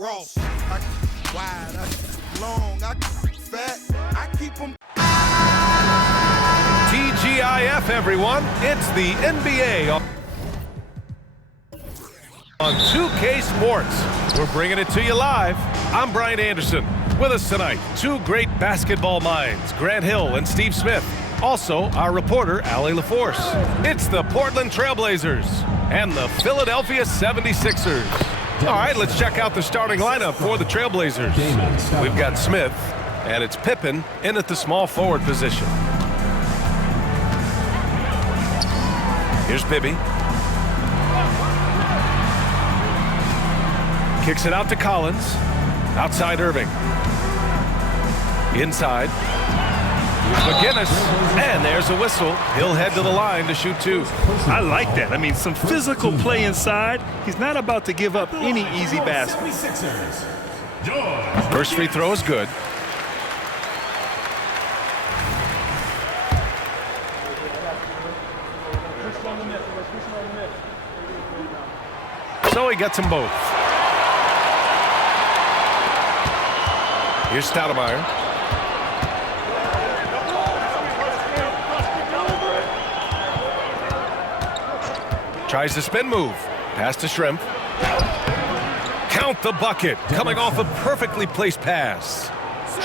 Ross. I keep wide, I keep long, I keep fat, I keep them. TGIF, everyone. It's the NBA on 2K Sports. We're bringing it to you live. I'm Brian Anderson. With us tonight, two great basketball minds, Grant Hill and Steve Smith. Also, our reporter, Allie LaForce. It's the Portland Trailblazers and the Philadelphia 76ers. All right, let's check out the starting lineup for the Trailblazers. We've got Smith, and it's Pippen in at the small forward position. Here's Bibby. Kicks it out to Collins. Outside Irving. Inside. McGinnis. And there's a whistle. He'll head to the line to shoot two. I like that. I mean, some physical play inside. He's not about to give up any easy basket. First free throw is good. So he gets them both. Here's Stoudemire. Tries the spin move. Pass to Shrimp. Count the bucket. Coming off a perfectly placed pass.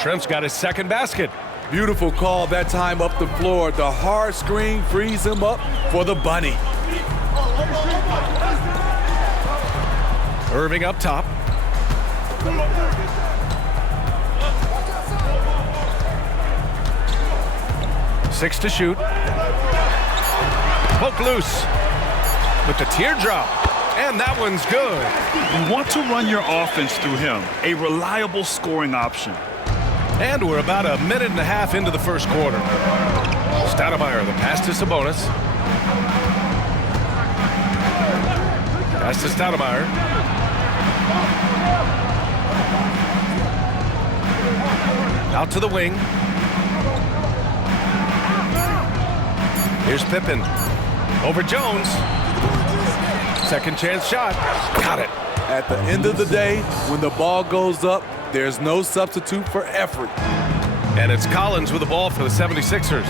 Shrimp's got his second basket. Beautiful call that time up the floor. The hard screen frees him up for the bunny. Irving up top. Six to shoot. Poke loose with the teardrop. And that one's good. You want to run your offense through him. A reliable scoring option. And we're about a minute and a half into the first quarter. Stoudemire, the pass to Sabonis. Pass to Stoudemire. Out to the wing. Here's Pippen. Over Jones. Second chance shot. Got it. At the end of the day, when the ball goes up, there's no substitute for effort. And it's Collins with the ball for the 76ers.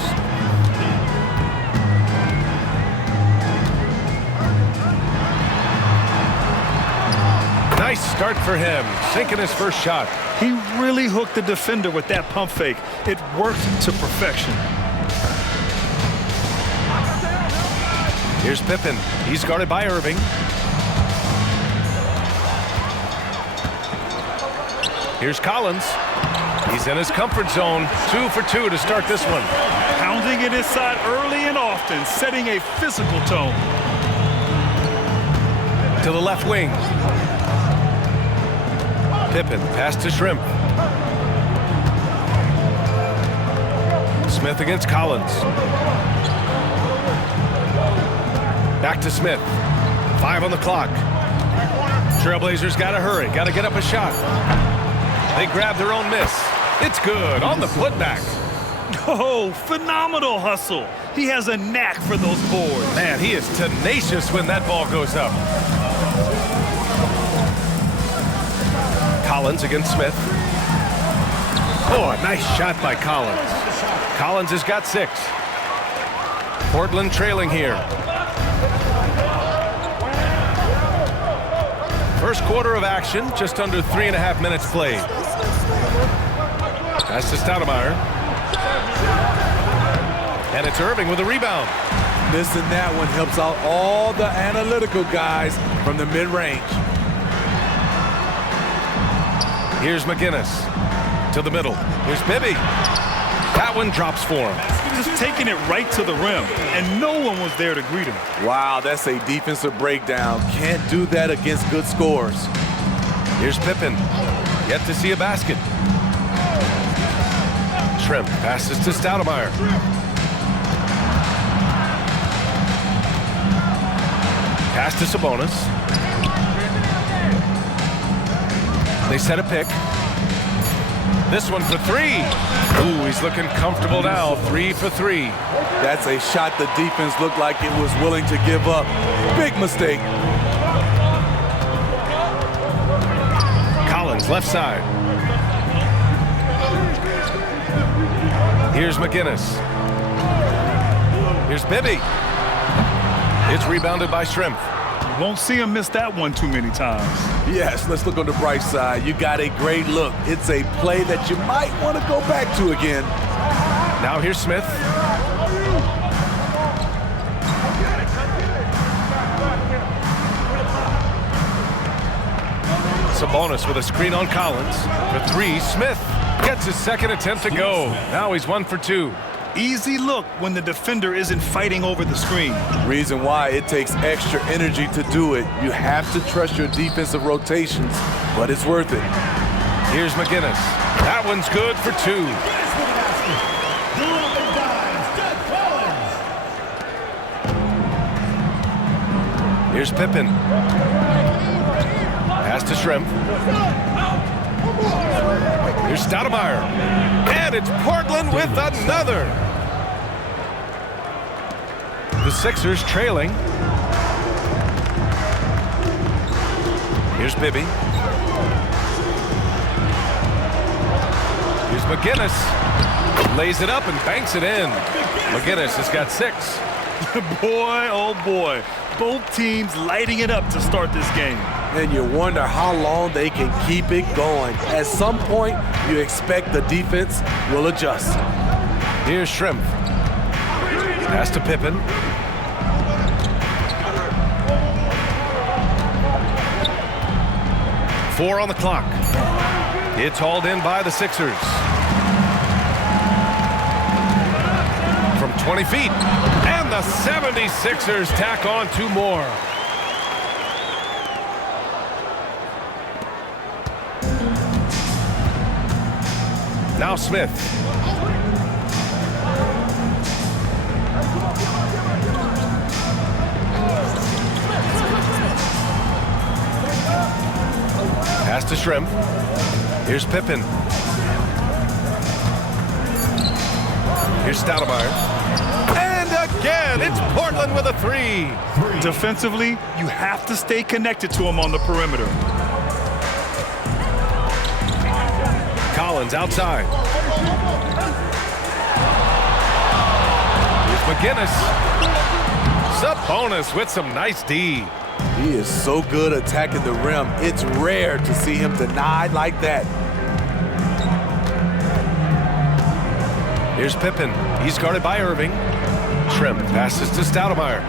Nice start for him, sinking his first shot. He really hooked the defender with that pump fake. It worked to perfection. Here's Pippen. He's guarded by Irving. Here's Collins. He's in his comfort zone. 2 for 2 to start this one. Pounding it inside early and often, setting a physical tone. To the left wing. Pippen, pass to Shrimp. Smith against Collins. Back to Smith. 5 on the clock. Trailblazers got to hurry. Got to get up a shot. They grab their own miss. It's good on the putback. Oh, phenomenal hustle. He has a knack for those boards. Man, he is tenacious when that ball goes up. Collins against Smith. Oh, a nice shot by Collins. Collins has got 6. Portland trailing here. First quarter of action, just under 3.5 minutes played. Pass to Stoudemire. And it's Irving with a rebound. Missing that one helps out all the analytical guys from the mid-range. Here's McGinnis to the middle. Here's Bibby. That one drops for him. Just taking it right to the rim, and no one was there to greet him. Wow, that's a defensive breakdown. Can't do that against good scores. Here's Pippen. Yet to see a basket. Shrimp passes to Stoudemire. Pass to Sabonis. They set a pick. This one for 3. Ooh, he's looking comfortable now. 3 for 3. That's a shot the defense looked like it was willing to give up. Big mistake. Collins, left side. Here's McGinnis. Here's Bibby. It's rebounded by Shrimp. You won't see him miss that one too many times. Yes, let's look on the bright side. You got a great look. It's a play that you might want to go back to again. Now here's Smith. Sabonis with a screen on Collins. For three, Smith gets his second attempt to go. Now he's 1 for 2. Easy look when the defender isn't fighting over the screen. Reason why it takes extra energy to do it. You have to trust your defensive rotations, but it's worth it. Here's McGinnis. That one's good for 2. Here's Pippen. Pass to Shrimp. Here's Stoudemire. And it's Portland with another. The Sixers trailing. Here's Bibby. Here's McGinnis. Lays it up and banks it in. McGinnis has got 6. Boy, oh boy. Both teams lighting it up to start this game. And you wonder how long they can keep it going. At some point, you expect the defense will adjust. Here's Shrimp. Pass to Pippen. Four on the clock. It's hauled in by the Sixers. From 20 feet. And the 76ers tack on 2 more. Now Smith. Pass to Shrimp. Here's Pippen. Here's Stoudemire. And again, it's Portland with a 3. Defensively, you have to stay connected to him on the perimeter. Collins outside. Here's McGinnis. Sabonis with some nice D. He is so good attacking the rim. It's rare to see him denied like that. Here's Pippen. He's guarded by Irving. Shrimp passes to Stoudemire.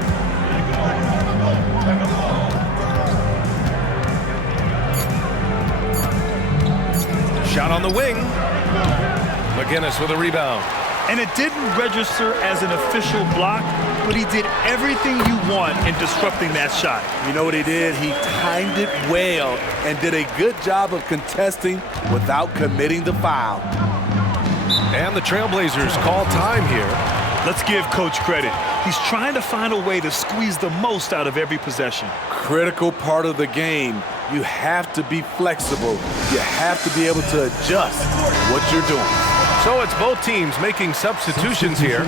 Shot on the wing. McGinnis with a rebound. And it didn't register as an official block, but he did everything you want in disrupting that shot. You know what he did? He timed it well and did a good job of contesting without committing the foul. And the Trailblazers call time here. Let's give Coach credit. He's trying to find a way to squeeze the most out of every possession. Critical part of the game. You have to be flexible. You have to be able to adjust what you're doing. So it's both teams making substitutions here.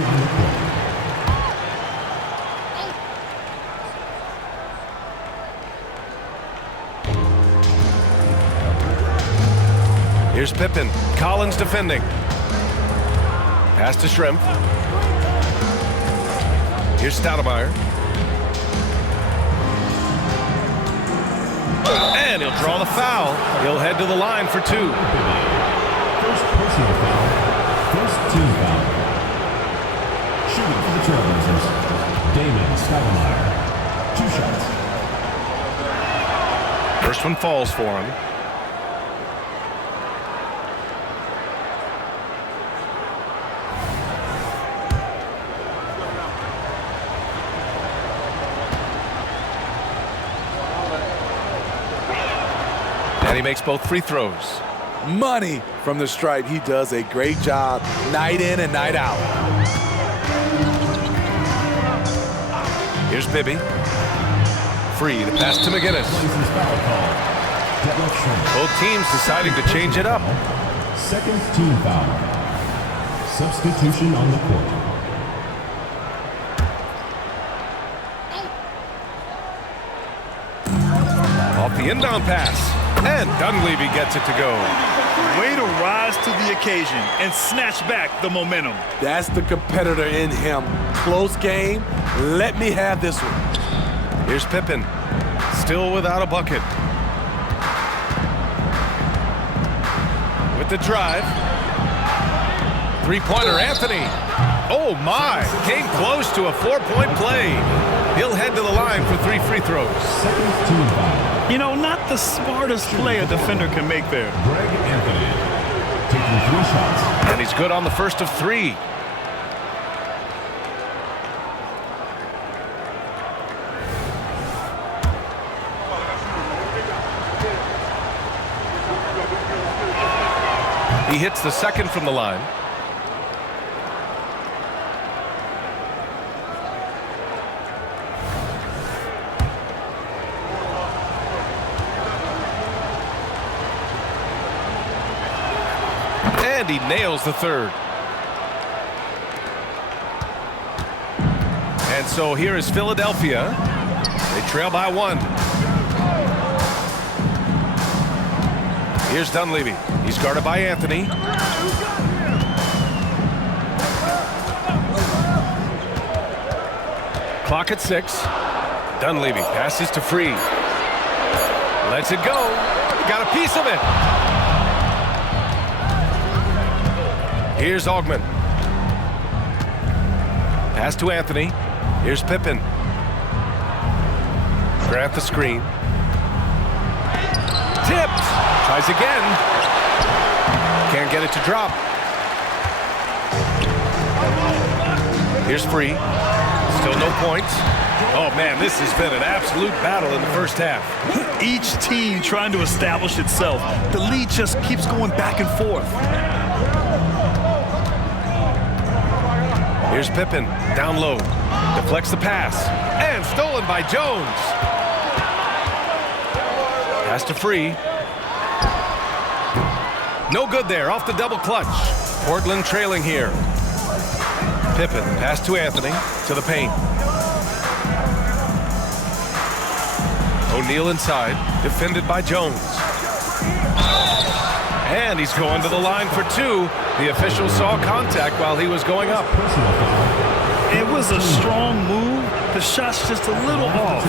Here's Pippen. Collins defending. Pass to Shrimp. Here's Stoudemire. And he'll draw the foul. He'll head to the line for 2. First personal foul. First team foul. Shooting for the Trailblazers, Damon Stoudemire. 2 shots. First one falls for him. And he makes both free throws. Money from the stripe. He does a great job night in and night out. Here's Bibby. Free to pass to McGinnis. Both teams deciding to change it up. Second team foul. Substitution on the court. Off the inbound pass. And Dunleavy gets it to go. Way to rise to the occasion and snatch back the momentum. That's the competitor in him. Close game. Let me have this one. Here's Pippen. Still without a bucket. With the drive. Three-pointer, Anthony. Oh, my. Came close to a 4-point play. He'll head to the line for 3 free throws. Second team foul. You know, not the smartest play a defender can make there. Greg Anthony taking 3 shots. And he's good on the first of 3. He hits the second from the line. And he nails the third. And so here is Philadelphia. They trail by 1. Here's Dunleavy. He's guarded by Anthony. Clock at 6. Dunleavy passes to Free. Lets it go. Got a piece of it. Here's Augman. Pass to Anthony. Here's Pippen. Grant the screen. Tipped. Tries again. Can't get it to drop. Here's Free. Still no points. Oh, man, this has been an absolute battle in the first half. Each team trying to establish itself. The lead just keeps going back and forth. Here's Pippen, down low, deflects the pass, and stolen by Jones. Pass to Free. No good there, off the double clutch. Portland trailing here. Pippen, pass to Anthony, to the paint. O'Neal inside, defended by Jones. And he's going to the line for 2. The official saw contact while he was going up. It was a strong move. The shot's just a little off.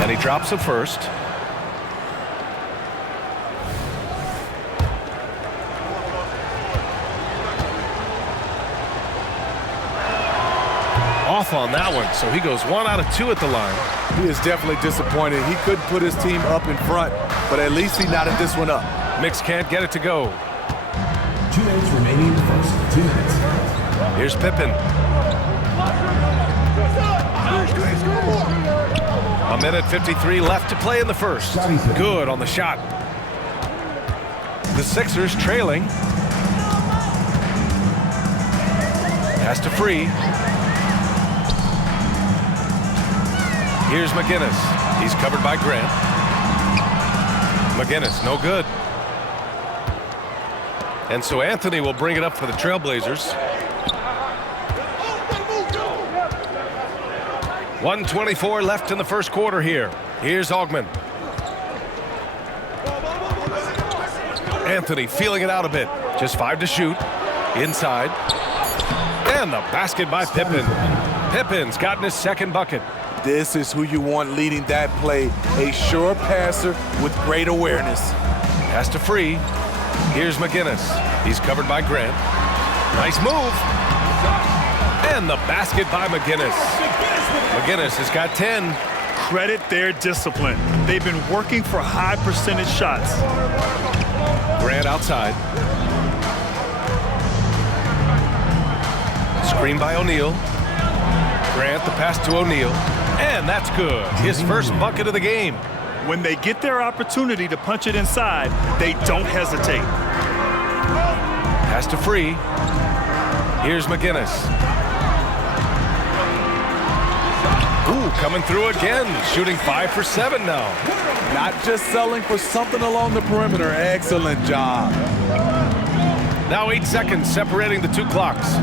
And he drops it first. Off on that one, so he goes 1 out of 2 at the line. He is definitely disappointed. He couldn't put his team up in front, but at least he knotted this one up. Mix can't get it to go. 2 minutes remaining in the first. 2 minutes. Here's Pippen. A minute 53 left to play in the first. Good on the shot. The Sixers trailing. Pass to Free. Here's McGinnis. He's covered by Grant. McGinnis, no good. And so Anthony will bring it up for the Trailblazers. 1:24 left in the first quarter here. Here's Augman. Anthony feeling it out a bit. Just 5 to shoot. Inside. And the basket by Pippen. Pippen's gotten his second bucket. This is who you want leading that play. A sure passer with great awareness. Pass to Free. Here's McGinnis. He's covered by Grant. Nice move. And the basket by McGinnis. McGinnis has got 10. Credit their discipline. They've been working for high percentage shots. Grant outside. Screen by O'Neal. Grant the pass to O'Neal. And that's good. His first bucket of the game. When they get their opportunity to punch it inside, they don't hesitate. Pass to Free. Here's McGinnis. Ooh, coming through again. Shooting 5 for 7 now. Not just selling for something along the perimeter. Excellent job. Now 8 seconds separating the 2 clocks.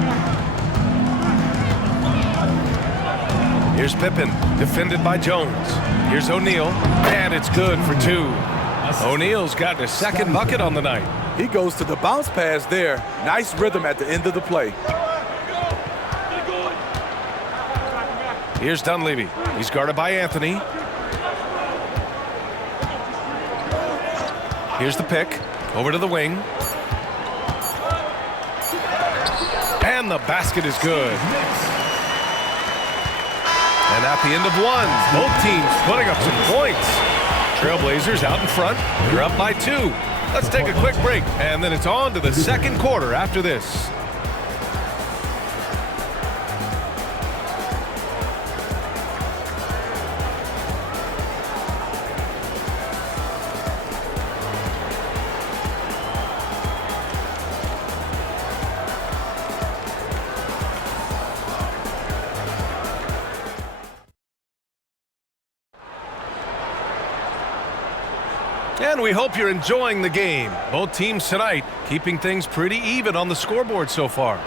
Here's Pippen, defended by Jones. Here's O'Neal, and it's good for 2. O'Neal's gotten his second bucket on the night. He goes to the bounce pass there. Nice rhythm at the end of the play. Here's Dunleavy. He's guarded by Anthony. Here's the pick. Over to the wing. And the basket is good. And at the end of 1, both teams putting up some points. Trailblazers out in front. They're up by 2. Let's take a quick break, and then it's on to the second quarter after this. And we hope you're enjoying the game. Both teams tonight keeping things pretty even on the scoreboard so far.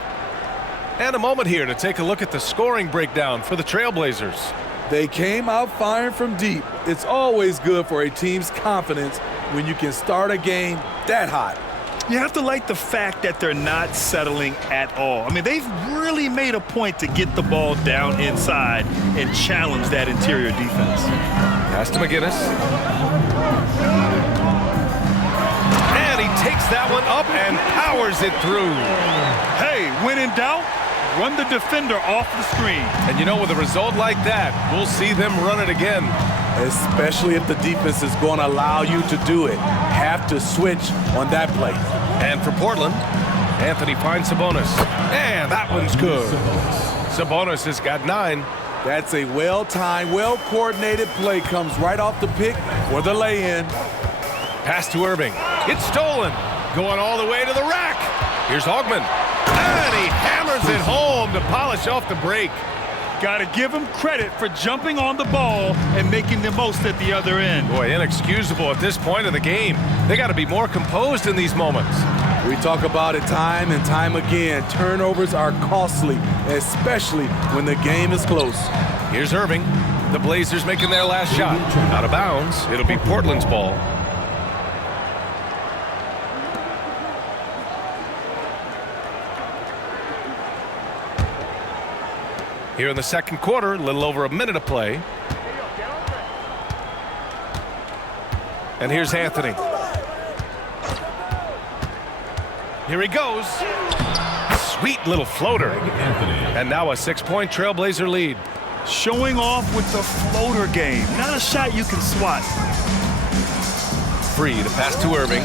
And a moment here to take a look at the scoring breakdown for the Trailblazers. They came out firing from deep. It's always good for a team's confidence when you can start a game that hot. You have to like the fact that they're not settling at all. I mean, they've really made a point to get the ball down inside and challenge that interior defense. Pass to McGinnis. And he takes that one up and powers it through. Hey, when in doubt, run the defender off the screen. And you know, with a result like that, we'll see them run it again. Especially if the defense is going to allow you to do it. Have to switch on that play. And for Portland, Anthony finds Sabonis. And that one's good. Sabonis has got 9. That's a well-timed, well-coordinated play. Comes right off the pick for the lay-in. Pass to Irving. It's stolen. Going all the way to the rack. Here's Hogman. And he hammers it home to polish off the break. Got to give him credit for jumping on the ball and making the most at the other end. Boy, inexcusable at this point of the game. They got to be more composed in these moments. We talk about it time and time again. Turnovers are costly, especially when the game is close. Here's Irving. The Blazers making their last shot. Out of bounds. It'll be Portland's ball. Here in the second quarter, a little over a minute of play. And here's Anthony. Here he goes. Sweet little floater. And now a 6-point Trailblazer lead. Showing off with the floater game. Not a shot you can swat. Free to pass to Irving.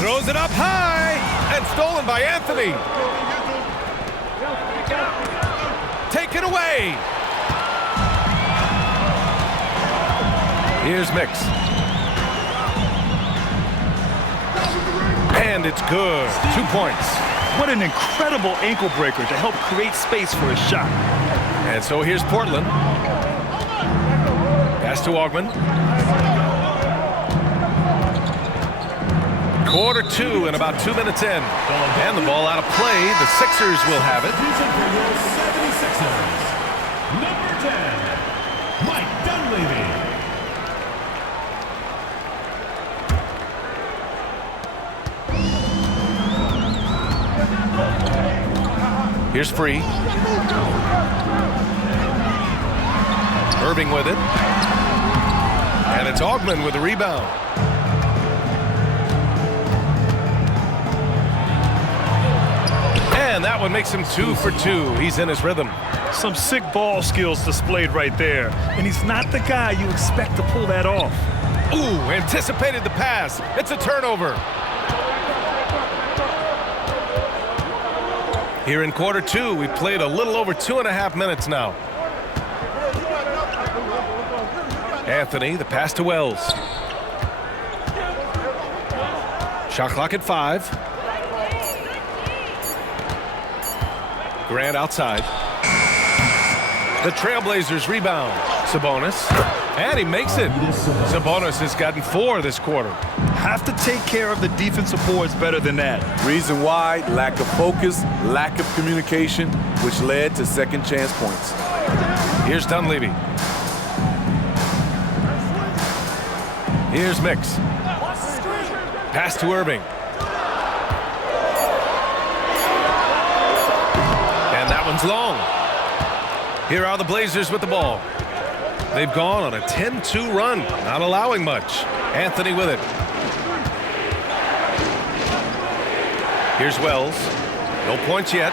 Throws it up high. And stolen by Anthony. Take it away. Here's Mix. And it's good. 2 points. What an incredible ankle breaker to help create space for a shot. And so here's Portland. Pass to Ogman. Quarter 2 and about 2 minutes in. And the ball out of play. The Sixers will have it. Number 10, Mike Dunleavy. Here's Free. Irving with it. And it's Ogman with the rebound. And that one makes him 2 for 2. He's in his rhythm. Some sick ball skills displayed right there. And he's not the guy you expect to pull that off. Ooh, anticipated the pass. It's a turnover. Here in quarter 2, we played a little over 2.5 minutes now. Anthony, the pass to Wells. Shot clock at 5. Grant outside. The Trailblazers rebound. Sabonis. And he makes it. Sabonis has gotten 4 this quarter. Have to take care of the defensive boards better than that. Reason why, lack of focus, lack of communication, which led to second chance points. Here's Dunleavy. Here's Mix. Pass to Irving. And that one's long. Here are the Blazers with the ball. They've gone on a 10-2 run, not allowing much. Anthony with it. Here's Wells. No points yet.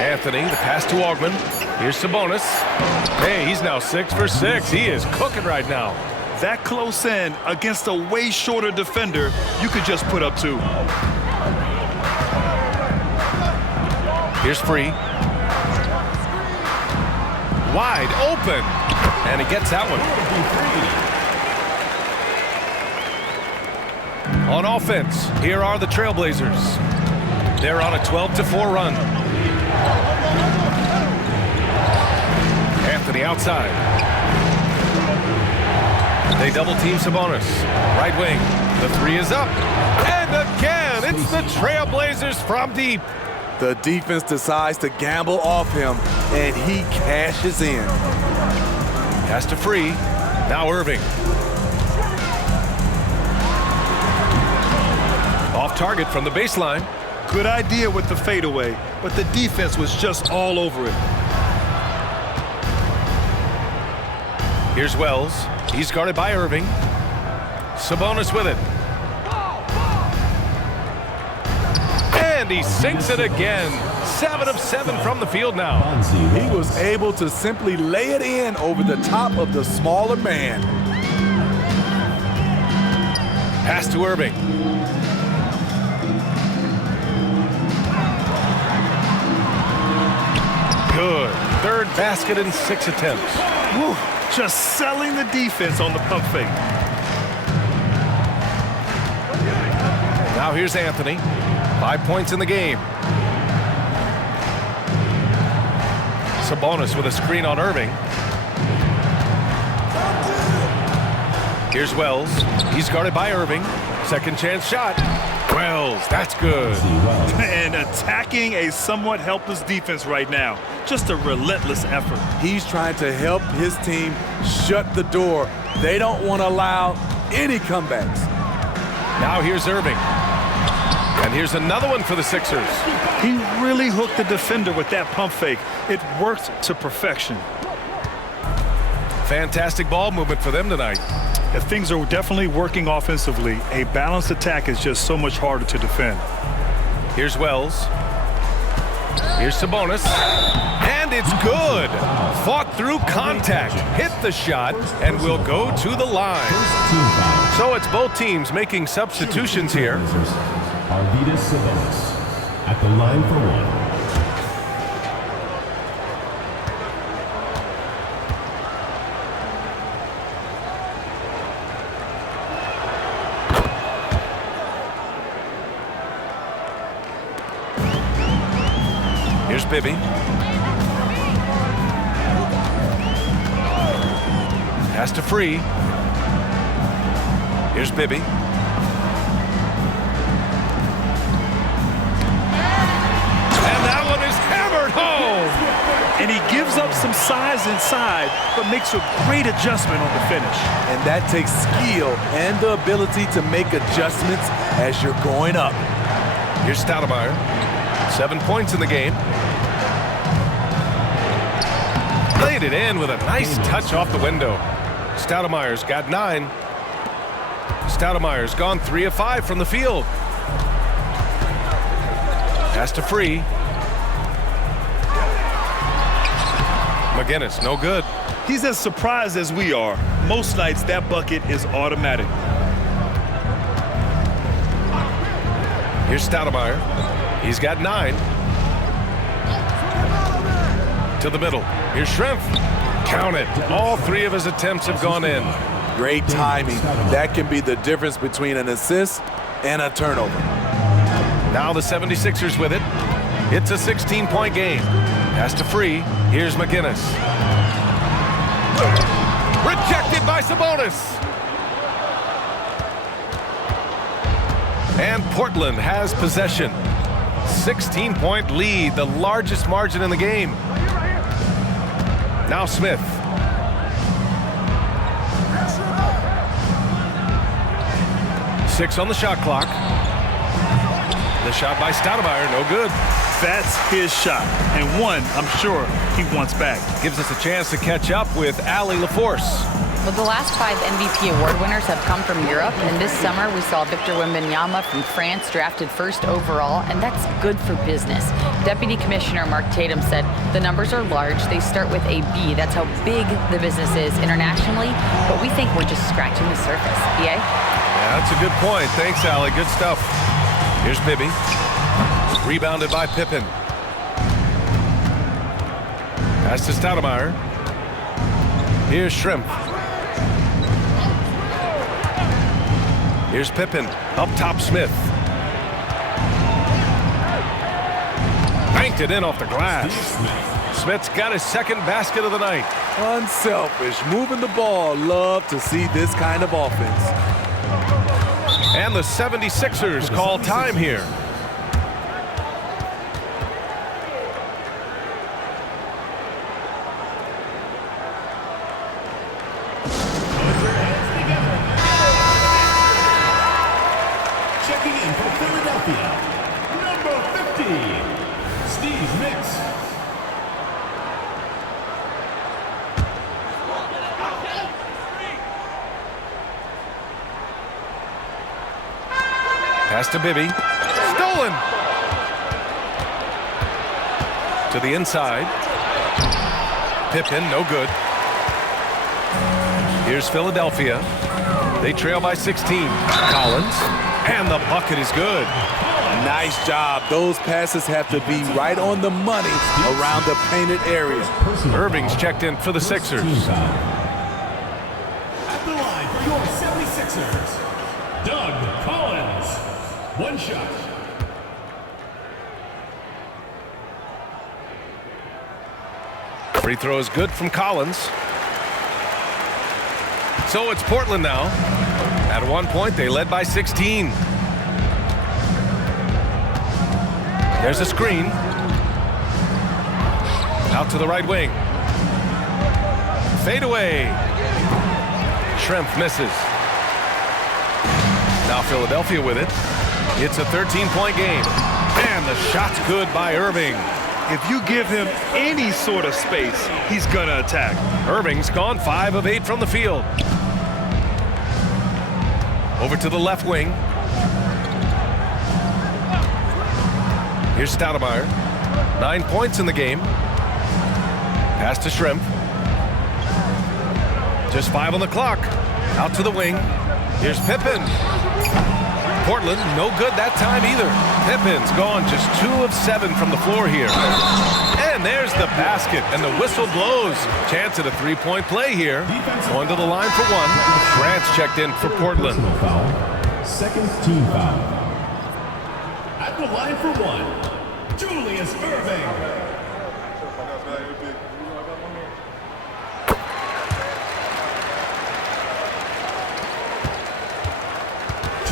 Anthony, the pass to Augman. Here's Sabonis. Hey, he's now 6 for 6. He is cooking right now. That close in against a way shorter defender, you could just put up 2. Here's Free. Wide open. And he gets that one. On offense, here are the Trailblazers. They're on a 12-4 run. Anthony outside. They double team Sabonis. Right wing. The 3 is up. And again, it's the Trailblazers from deep. The defense decides to gamble off him, and he cashes in. Pass to Free. Now Irving. Off target from the baseline. Good idea with the fadeaway, but the defense was just all over it. Here's Wells. He's guarded by Irving. Sabonis with it. And he sinks it again. 7 of 7 from the field now. He was able to simply lay it in over the top of the smaller man. Pass to Irving. Good. 3rd basket in 6 attempts. Whew. Just selling the defense on the pump fake. Now here's Anthony. 5 points in the game. Sabonis with a screen on Irving. Here's Wells. He's guarded by Irving. Second chance shot. Wells, that's good. And attacking a somewhat helpless defense right now. Just a relentless effort. He's trying to help his team shut the door. They don't want to allow any comebacks. Now here's Irving. And here's another one for the Sixers. He really hooked the defender with that pump fake. It worked to perfection. Fantastic ball movement for them tonight. If things are definitely working offensively, a balanced attack is just so much harder to defend. Here's Wells. Here's Sabonis. And it's good. Fought through contact. Hit the shot and will go to the line. So it's both teams making substitutions here. Arvydas Sabonis at the line for 1. Here's Bibby. Pass to Free. Here's Bibby. And that one is hammered home. And he gives up some size inside, but makes a great adjustment on the finish. And that takes skill and the ability to make adjustments as you're going up. Here's Stoudemire. 7 points in the game. Laid it in with a nice touch off the window. Stoudemire's got 9. Stoudemire's gone 3 of 5 from the field. Pass to Free. McGinnis, no good. He's as surprised as we are. Most nights, that bucket is automatic. Here's Stoudemire. He's got 9. To the middle. Here's Schrempf. Count it. All 3 of his attempts have gone in. Great timing. That can be the difference between an assist and a turnover. Now the 76ers with it. It's a 16-point game. Pass to Free. Here's McGinnis. Rejected by Sabonis. And Portland has possession. 16-point lead, the largest margin in the game. Now Smith. Six on the shot clock. The shot by Stoudemire, no good. That's his shot, and one I'm sure he wants back. Gives us a chance to catch up with Ali LaForce. Well, the last 5 MVP award winners have come from Europe, and this summer we saw Victor Wembanyama from France drafted first overall, and that's good for business. Deputy Commissioner Mark Tatum said the numbers are large. They start with a B. That's how big the business is internationally, but we think we're just scratching the surface. BA? Yeah, that's a good point. Thanks, Ali. Good stuff. Here's Bibby. Rebounded by Pippen. Pass to Stoudemire. Here's Shrimp. Here's Pippen. Up top, Smith. Banked it in off the glass. Smith's got his second basket of the night. Unselfish, moving the ball. Love to see this kind of offense. And the 76ers call time here. Checking in for Philadelphia, number 50, Steve Mix. Pass to Bibby. Stolen! To the inside. Pippen, no good. Here's Philadelphia. They trail by 16. Collins. And the bucket is good. Nice job. Those passes have to be right on the money around the painted area. Irving's checked in for the Sixers. At the line for your 76ers, Doug Collins. One shot. Free throw is good from Collins. So it's Portland now. At one point, they led by 16. There's a screen. Out to the right wing. Fade away. Schrempf misses. Now Philadelphia with it. It's a 13-point game. And the shot's good by Irving. If you give him any sort of space, he's gonna attack. Irving's gone 5 of 8 from the field. Over to the left wing. Here's Stoudemire. 9 points in the game. Pass to Schrempf. Just 5 on the clock. Out to the wing. Here's Pippen. Portland, no good that time either. Pippen's gone just 2 of 7 from the floor here. And there's the basket, and the whistle blows. Chance at a 3-point play here. Going to the line for 1. Grant's checked in for Portland. Foul. Second team foul. At the line for 1, Julius Irving.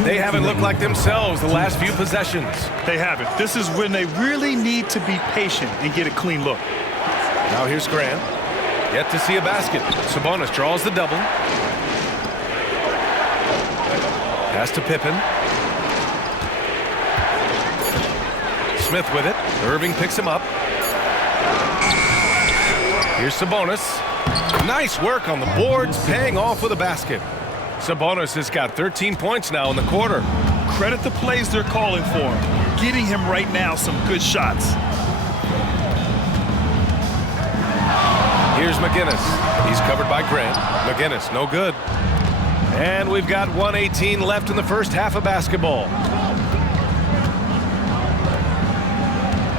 They haven't looked like themselves the last few possessions. They haven't. This is when they really need to be patient and get a clean look. Now here's Grant. Yet to see a basket. Sabonis draws the double. Pass to Pippen. Smith with it. Irving picks him up. Here's Sabonis. Nice work on the boards, paying off with a basket. Sabonis has got 13 points now in the quarter. Credit the plays they're calling for him. Getting him right now some good shots. Here's McGinnis. He's covered by Grant. McGinnis, no good. And we've got 1:18 left in the first half of basketball.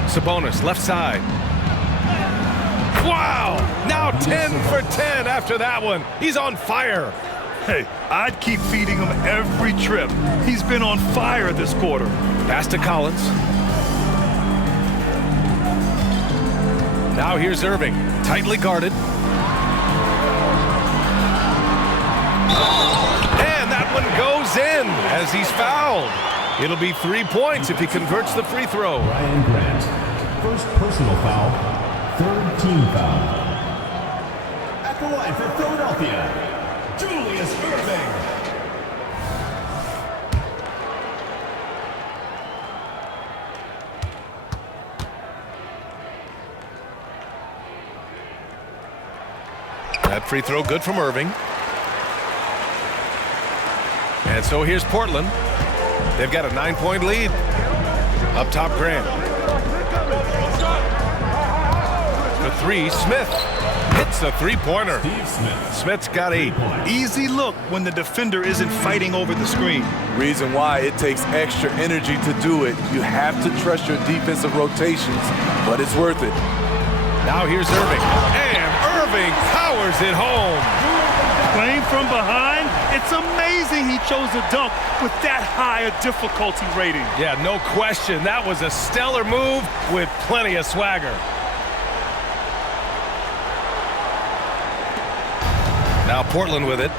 Sabonis, left side. Wow! Now 10 for 10 after that one. He's on fire. Hey, I'd keep feeding him every trip. He's been on fire this quarter. Pass to Collins. Now here's Irving, tightly guarded. And that one goes in as he's fouled. It'll be 3 points if he converts the free throw. Ryan Grant. First personal foul. Third team foul. At the line for Philadelphia, Julius Erving. That free throw good from Irving. And so here's Portland. They've got a 9-point lead. Up top, Grant. For three, Smith hits a three-pointer. Smith's got 8. Easy look when the defender isn't fighting over the screen. Reason why it takes extra energy to do it. You have to trust your defensive rotations, but it's worth it. Now here's Irving. And Irving powers it home. Playing from behind, it's amazing he chose a dunk with that high a difficulty rating. Yeah, no question. That was a stellar move with plenty of swagger. Now Portland with it.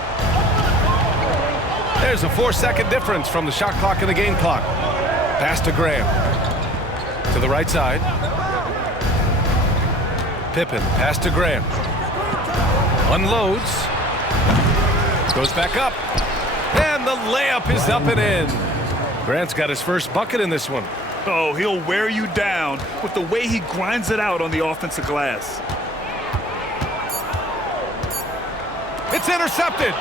There's a 4-second difference from the shot clock and the game clock. Pass to Graham. To the right side. Pippen, pass to Graham. Unloads. Goes back up. And the layup is up and in. Grant's got his first bucket in this one. Oh, he'll wear you down with the way he grinds it out on the offensive glass. It's intercepted.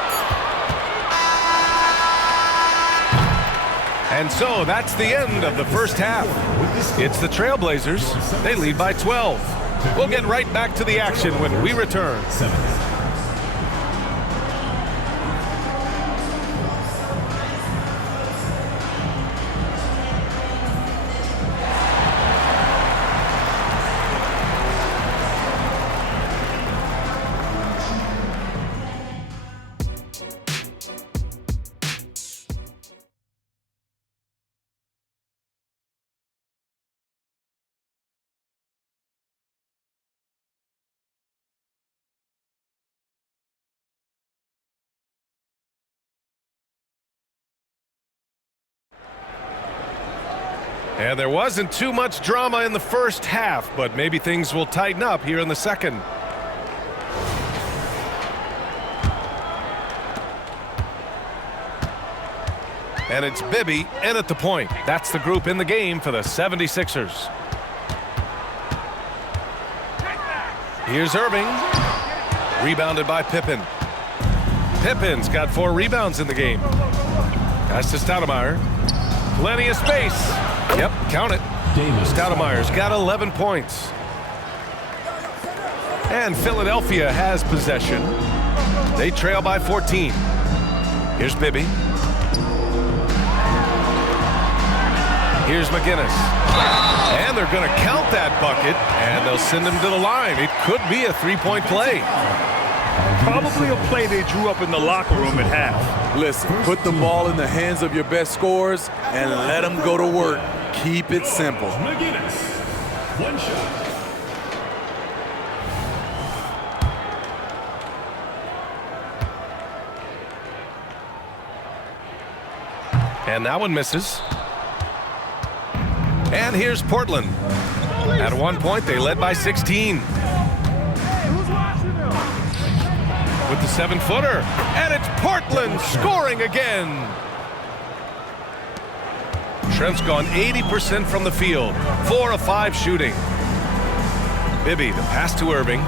And so that's the end of the first half. It's the Trailblazers. They lead by 12. We'll get right back to the action when we return. And there wasn't too much drama in the first half, but maybe things will tighten up here in the second. And it's Bibby in at the point. That's the group in the game for the 76ers. Here's Irving. Rebounded by Pippen. Pippen's got 4 rebounds in the game. Pass to Stoudemire. Plenty of space. Yep, count it. Stoudemire's got 11 points. And Philadelphia has possession. They trail by 14. Here's Bibby. Here's McGinnis. And they're going to count that bucket, and they'll send him to the line. It could be a 3-point play. Probably a play they drew up in the locker room at half. Listen, put the ball in the hands of your best scorers and let them go to work. Keep it simple. McGinnis, 1 shot. And that one misses. And here's Portland. At one point, they led by 16. With the 7-footer. And it's Portland scoring again. Trent's gone 80% from the field. 4 of 5 shooting. Bibby, the pass to Irving.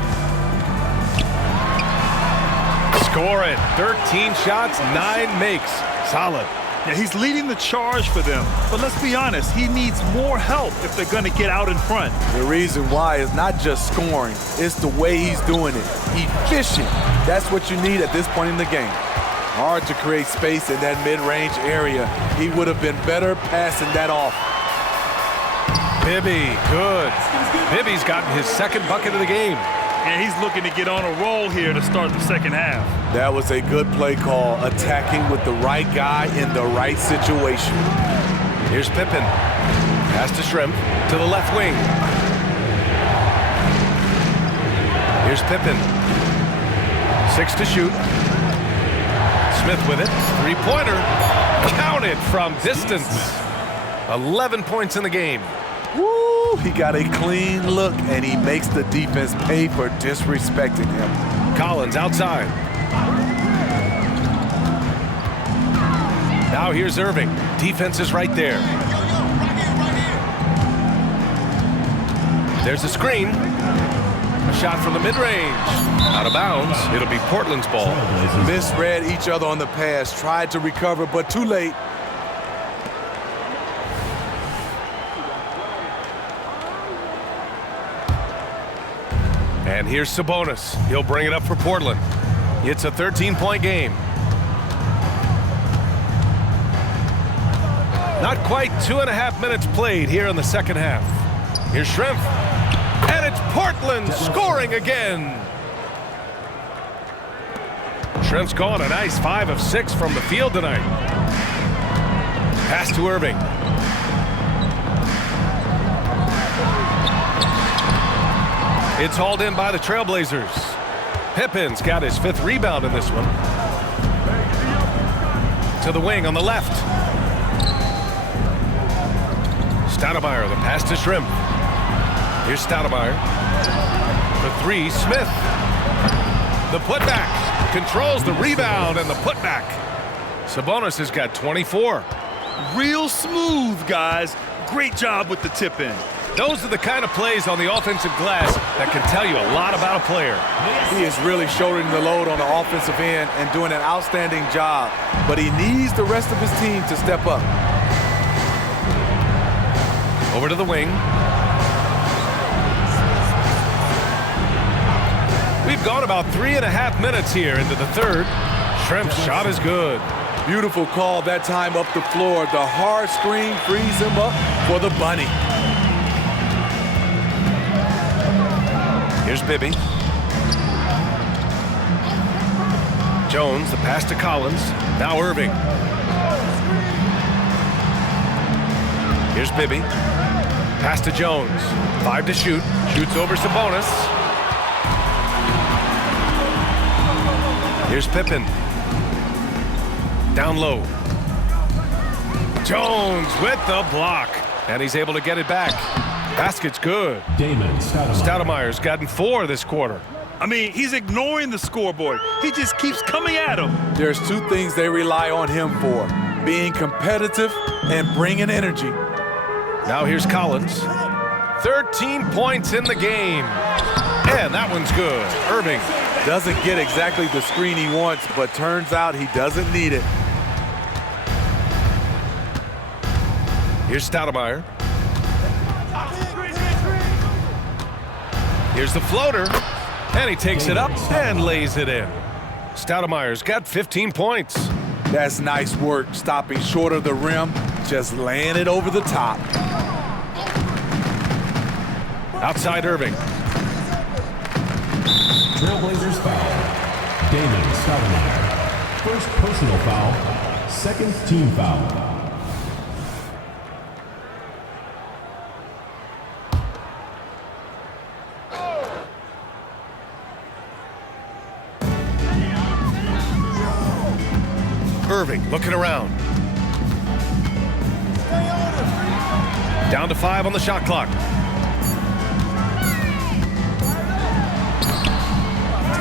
Score it. 13 shots, 9 makes. Solid. Yeah, he's leading the charge for them. But let's be honest, he needs more help if they're going to get out in front. The reason why is not just scoring, it's the way he's doing it. Efficient. That's what you need at this point in the game. Hard to create space in that mid-range area. He would have been better passing that off. Bibby, good. Bibby's gotten his 2nd bucket of the game. And he's looking to get on a roll here to start the second half. That was a good play call, attacking with the right guy in the right situation. Here's Pippen. Pass to Shrimp to the left wing. Here's Pippen. 6 to shoot. Smith with it. 3-pointer. Counted from distance. 11 points in the game. Woo! He got a clean look, and he makes the defense pay for disrespecting him. Collins outside. Now here's Irving. Defense is right there. There's a screen. A shot from the mid-range. Out of bounds. It'll be Portland's ball. Misread each other on the pass. Tried to recover, but too late. And here's Sabonis. He'll bring it up for Portland. It's a 13-point game. Not quite 2.5 minutes played here in the second half. Here's Shrimp. And it's Portland scoring again. Shrimp's gone a nice 5 of 6 from the field tonight. Pass to Irving. It's hauled in by the Trailblazers. Pippen's got his 5th rebound in this one. To the wing on the left. Stoudemire, the pass to Shrimp. Here's Stoudemire. For 3, Smith. The putback. Controls the rebound and the putback. Sabonis has got 24. Real smooth, guys. Great job with the tip-in. Those are the kind of plays on the offensive glass that can tell you a lot about a player. He is really shouldering the load on the offensive end and doing an outstanding job. But he needs the rest of his team to step up. Over to the wing. We've gone about 3.5 minutes here into the third. Shrimp's shot is good. Beautiful call that time up the floor. The hard screen frees him up for the bunny. Here's Bibby. Jones, the pass to Collins. Now Irving. Here's Bibby. Pass to Jones. 5 to shoot. Shoots over Sabonis. Here's Pippen. Down low. Jones with the block. And he's able to get it back. Basket's good. Stoudemire's gotten 4 this quarter. I mean, he's ignoring the scoreboard. He just keeps coming at him. There's 2 things they rely on him for. Being competitive and bringing energy. Now here's Collins. 13 points in the game. And that one's good. Irving. Doesn't get exactly the screen he wants, but turns out he doesn't need it. Here's Stoudemire. Here's the floater. And he takes it up and lays it in. Stoudemire's got 15 points. That's nice work, stopping short of the rim, just laying it over the top. Outside Irving. Trailblazers foul. Damon Stoudemire. First personal foul. Second team foul. Irving looking around. Down to 5 on the shot clock.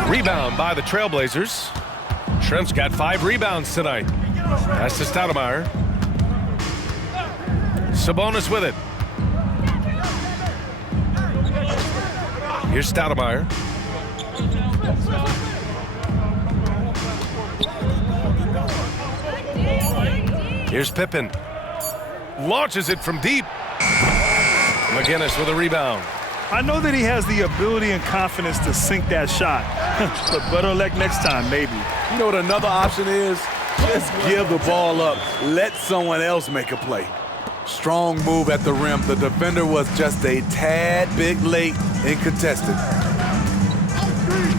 Rebound by the Trailblazers. Shrimp's got 5 rebounds tonight. That's to Stoudemire. Sabonis with it. Here's Stoudemire. Here's Pippen. Launches it from deep. McGinnis with a rebound. I know that he has the ability and confidence to sink that shot. But better luck next time, maybe. You know what another option is? Just give the ball up. Let someone else make a play. Strong move at the rim. The defender was just a tad bit late in contested.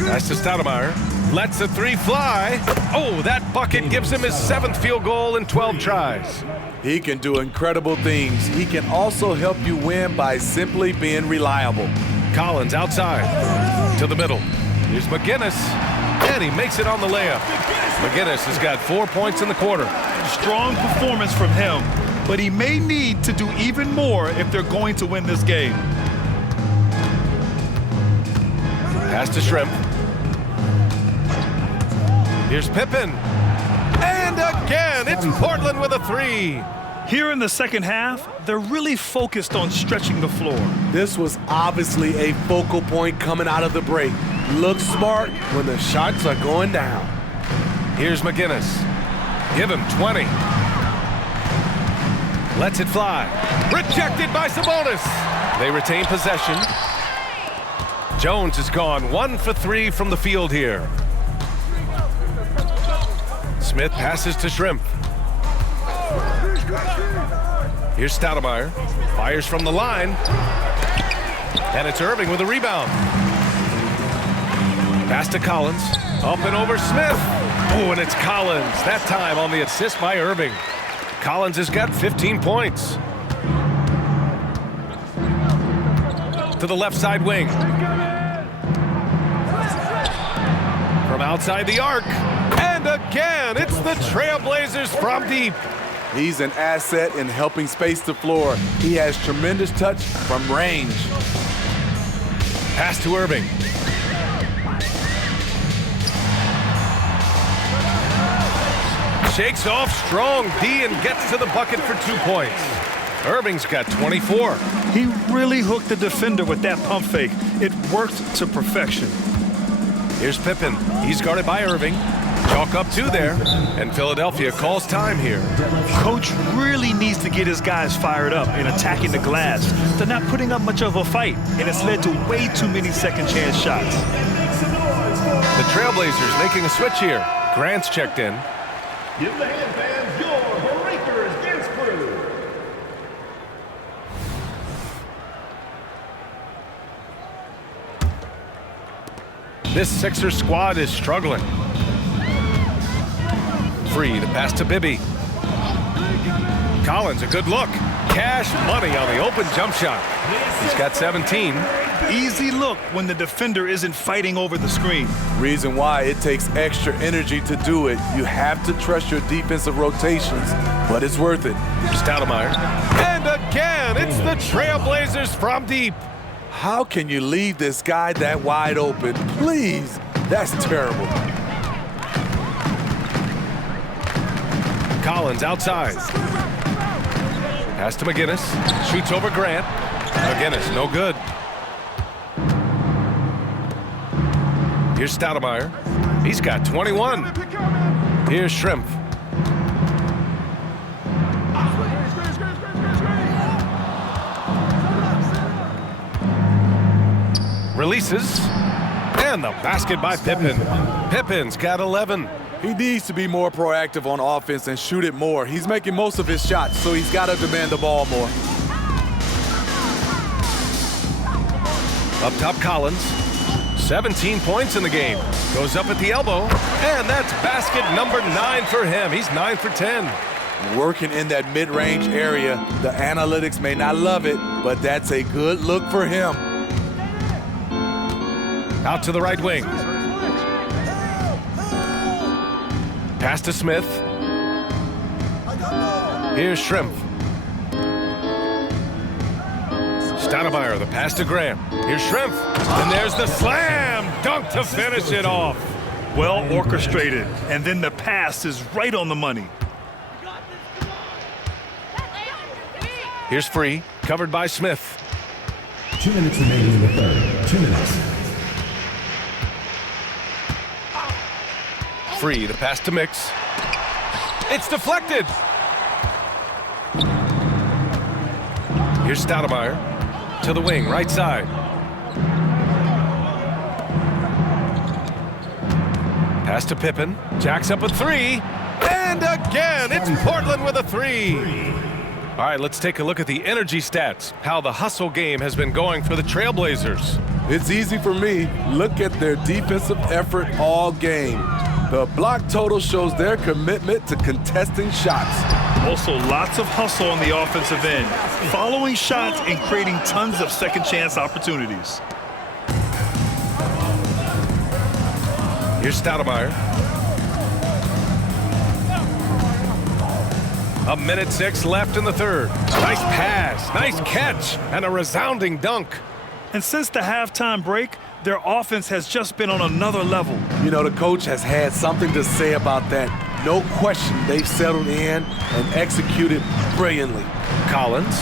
That's to Stoudemire. Lets the 3 fly. Oh, that bucket gives him his 7th field goal in 12 tries. He can do incredible things. He can also help you win by simply being reliable. Collins outside to the middle. Here's McGinnis, and he makes it on the layup. McGinnis has got 4 points in the quarter. Strong performance from him, but he may need to do even more if they're going to win this game. Pass to Shrimp. Here's Pippen. And again, it's Portland with a three. Here in the second half, they're really focused on stretching the floor. This was obviously a focal point coming out of the break. Look smart when the shots are going down. Here's McGinnis. Give him 20. Lets it fly. Rejected by Sabonis. They retain possession. Jones has gone 1 for 3 from the field here. Smith passes to Shrimp. Here's Stoudemire. Fires from the line. And it's Irving with a rebound. Pass to Collins. Up and over Smith. Oh, and it's Collins. That time on the assist by Irving. Collins has got 15 points. To the left side wing. From outside the arc. And again, it's the Trailblazers from deep. He's an asset in helping space the floor. He has tremendous touch from range. Pass to Irving. Shakes off strong D and gets to the bucket for 2 points. Irving's got 24. He really hooked the defender with that pump fake. It worked to perfection. Here's Pippen. He's guarded by Irving. Chalk up 2 there, and Philadelphia calls time here. Coach really needs to get his guys fired up in attacking the glass. They're not putting up much of a fight, and it's led to way too many second chance shots. The Trailblazers making a switch here. Grant's checked in. Give the hand fans your Breakers dance crew. This Sixers squad is struggling. Free, the pass to Bibby. Collins, a good look. Cash money on the open jump shot. He's got 17. Easy look when the defender isn't fighting over the screen. Reason why it takes extra energy to do it. You have to trust your defensive rotations, but it's worth it. Stoudemire. And again, it's the Trailblazers from deep. How can you leave this guy that wide open? Please, that's terrible. Collins outside. Pass to McGinnis. Shoots over Grant. McGinnis, no good. Here's Stoudemire. He's got 21. Here's Shrimp. Releases. And the basket by Pippen. Pippen's got 11. He needs to be more proactive on offense and shoot it more. He's making most of his shots, so he's got to demand the ball more. Up top, Collins. 17 points in the game. Goes up at the elbow. And that's basket number 9 for him. He's 9 for 10. Working in that mid-range area. The analytics may not love it, but that's a good look for him. Out to the right wing. Pass to Smith. Here's Shrimp. Stoudemire, the pass to Graham. Here's Shrimp. And there's the slam dunk to finish it off. Well orchestrated, and then the pass is right on the money. Here's Free, covered by Smith. 2 minutes remaining in the third. 2 minutes. Free, the pass to Mix. It's deflected. Here's Stoudemire to the wing, right side. Pass to Pippen. Jacks up a 3. And again, it's Portland with a 3. All right, let's take a look at the energy stats, how the hustle game has been going for the Trailblazers. It's easy for me. Look at their defensive effort all game. The block total shows their commitment to contesting shots. Also, lots of hustle on the offensive end, following shots and creating tons of second chance opportunities. Here's Stoudemire. 1:06 left in the third. Nice pass, nice catch, and a resounding dunk. And since the halftime break, Their offense has just been on another level. You know, the coach has had something to say about that. No question, they've settled in and executed brilliantly. Collins.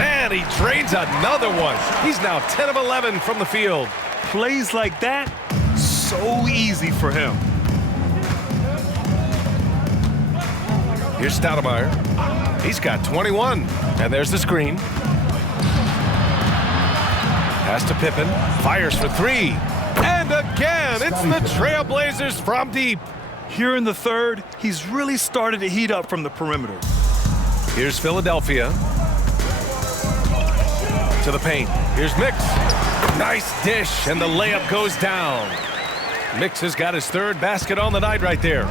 And he drains another one. He's now 10 of 11 from the field. Plays like that, so easy for him. Here's Stoudemire. He's got 21. And there's the screen. Pass to Pippen. Fires for three. And again, it's the Trailblazers from deep. Here in the third, he's really started to heat up from the perimeter. Here's Philadelphia. To the paint. Here's Mix. Nice dish, and the layup goes down. Mix has got his third basket on the night right there.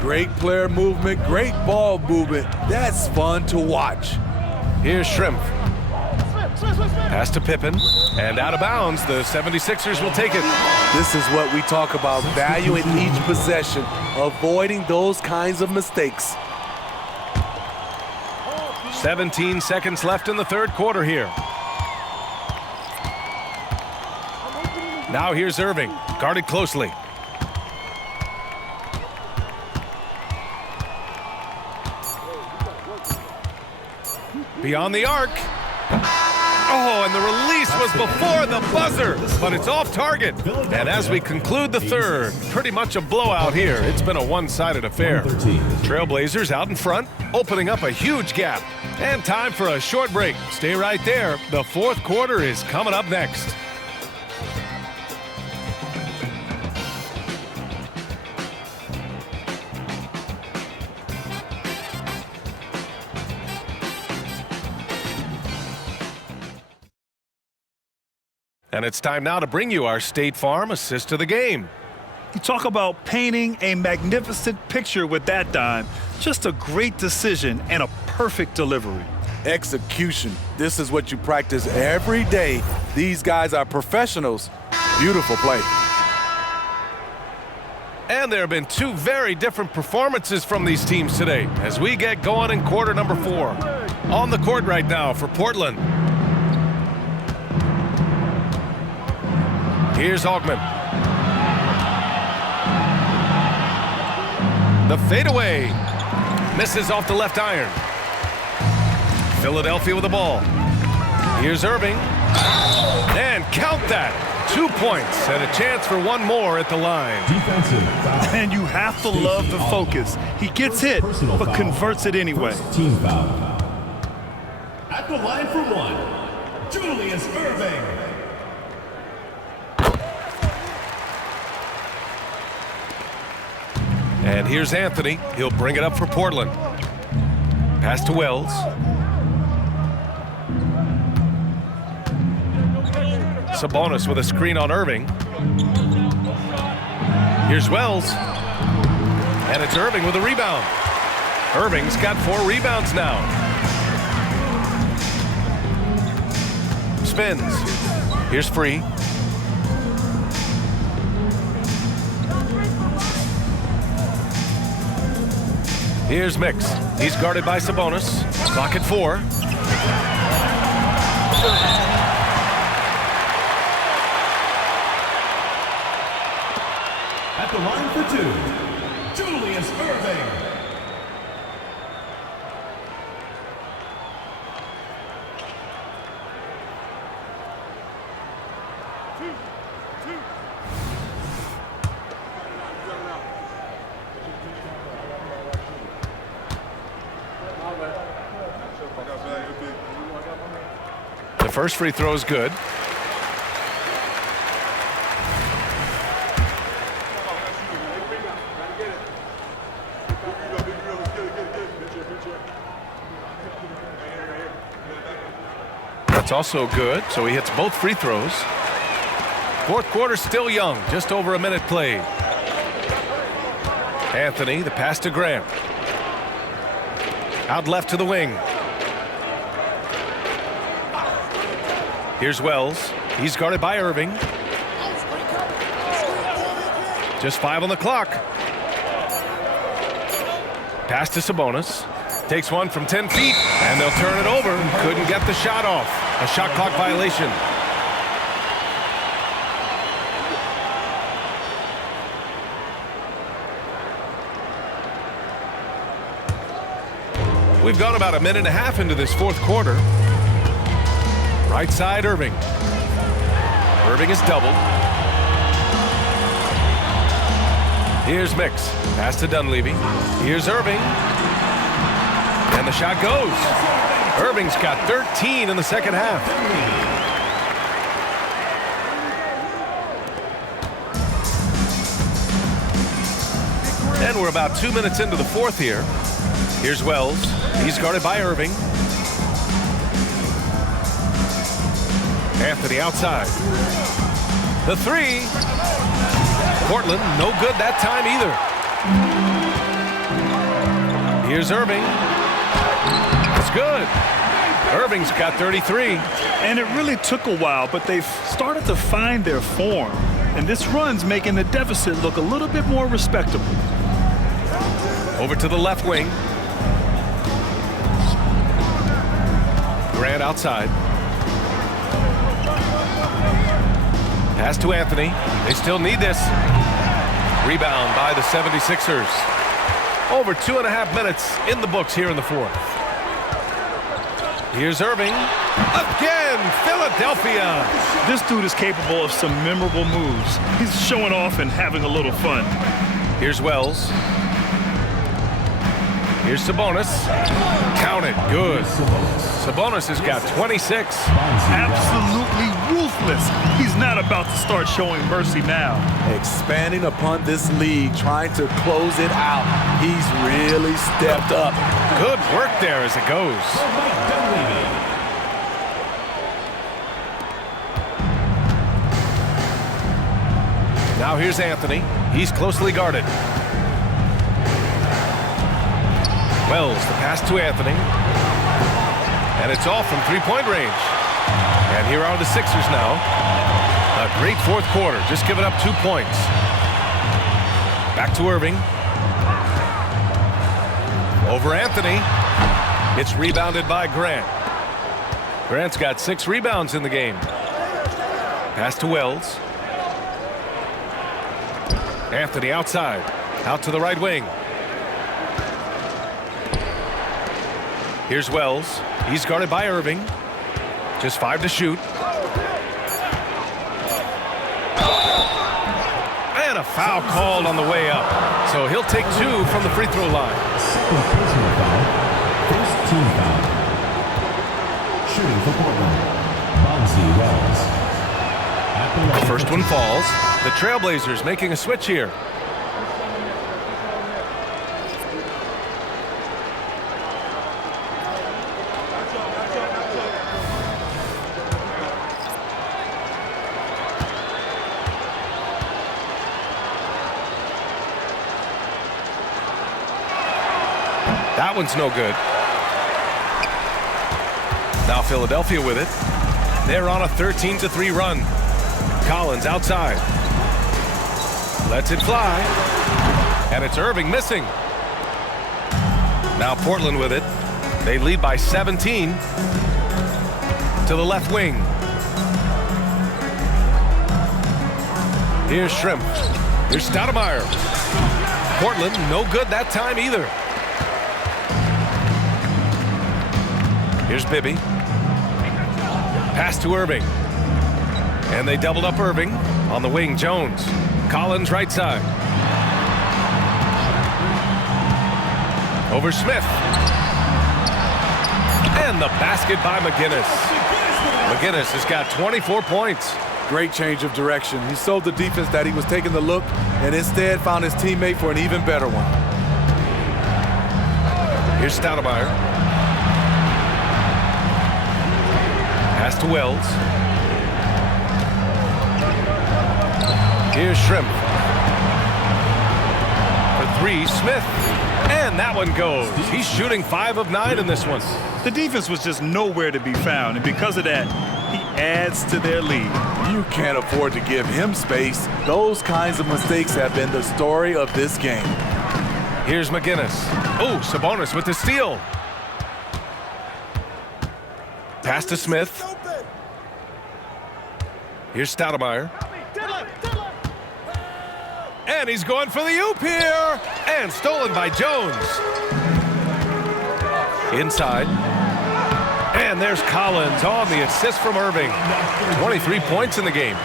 Great player movement, great ball movement. That's fun to watch. Here's Shrimp. Pass to Pippen, and out of bounds. The 76ers will take it. This is what we talk about, valuing each possession, avoiding those kinds of mistakes. 17 seconds left in the third quarter here. Now here's Irving, guarded closely. Beyond the arc. Oh, and the release was before the buzzer, but it's off target. And as we conclude the third, pretty much a blowout here. It's been a one-sided affair. Trailblazers out in front, opening up a huge gap. And time for a short break. Stay right there. The fourth quarter is coming up next. And it's time now to bring you our State Farm assist of the game. You talk about painting a magnificent picture with that dime. Just a great decision and a perfect delivery. Execution. This is what you practice every day. These guys are professionals. Beautiful play. And there have been two very different performances from these teams today as we get going in quarter number 4. On the court right now for Portland. Here's Augment. The fadeaway. Misses off the left iron. Philadelphia with the ball. Here's Irving. And count that. 2 points and a chance for one more at the line. Defensive foul. And you have to love the focus. He gets hit, but converts it anyway. Team foul. At the line for one, Julius Irving. And here's Anthony. He'll bring it up for Portland. Pass to Wells. Sabonis with a screen on Irving. Here's Wells. And it's Irving with a rebound. Irving's got 4 rebounds now. Spins. Here's Free. Here's Mix. He's guarded by Sabonis. Clock at 4. At the line for 2, Julius Irving. The first free throw is good. That's also good, so he hits both free throws. Fourth quarter still young, just over a minute played. Anthony, the pass to Graham. Out left to the wing. Here's Wells. He's guarded by Irving. Just 5 on the clock. Pass to Sabonis. Takes one from 10 feet, and they'll turn it over. Couldn't get the shot off. A shot clock violation. We've gone about a minute and a half into this fourth quarter. Right side, Irving. Irving is doubled. Here's Mix. Pass to Dunleavy. Here's Irving. And the shot goes. Irving's got 13 in the second half. And we're about 2 minutes into the fourth here. Here's Wells. He's guarded by Irving. Anthony outside. The three. Portland, no good that time either. Here's Irving. It's good. Irving's got 33. And it really took a while, but they've started to find their form. And this run's making the deficit look a little bit more respectable. Over to the left wing. Grant outside. Pass to Anthony. They still need this. Rebound by the 76ers. Over 2.5 minutes in the books here in the fourth. Here's Irving. Again, Philadelphia. This dude is capable of some memorable moves. He's showing off and having a little fun. Here's Wells. Here's Sabonis. Count it. Good. Sabonis has got 26. Absolutely ruthless. He's not about to start showing mercy now. Expanding upon this lead, trying to close it out. He's really stepped up. Good work there as it goes. Now here's Anthony. He's closely guarded. Wells, the pass to Anthony. And it's all from three-point range. And here are the Sixers now. A great fourth quarter, just giving up 2 points. Back to Irving. Over Anthony. It's rebounded by Grant. Grant's got 6 rebounds in the game. Pass to Wells. Anthony outside. Out to the right wing. Here's Wells. He's guarded by Irving. Just 5 to shoot. And a foul called on the way up. So he'll take 2 from the free throw line. Second personal foul. First team foul. Shooting for Portland. Bonzi Wells. At the line. The first one falls. The Trailblazers making a switch here. That one's no good. Now Philadelphia with it. They're on a 13-3 run. Collins outside. Lets it fly. And it's Irving missing. Now Portland with it. They lead by 17. To the left wing. Here's Shrimp. Here's Stoudemire. Portland no good that time either. Here's Bibby. Pass to Irving. And they doubled up Irving. On the wing, Jones. Collins right side. Over Smith. And the basket by McGinnis. McGinnis has got 24 points. Great change of direction. He sold the defense that he was taking the look and instead found his teammate for an even better one. Here's Stoudemire. Pass to Wells. Here's Shrimp. For 3, Smith. And that one goes. He's shooting 5 of 9 in this one. The defense was just nowhere to be found, and because of that, he adds to their lead. You can't afford to give him space. Those kinds of mistakes have been the story of this game. Here's McGinnis. Oh, Sabonis with the steal. Pass to Smith. Here's Stoudemire. And he's going for the oop here. And stolen by Jones. Inside. And there's Collins on the assist from Irving. 23 points in the game.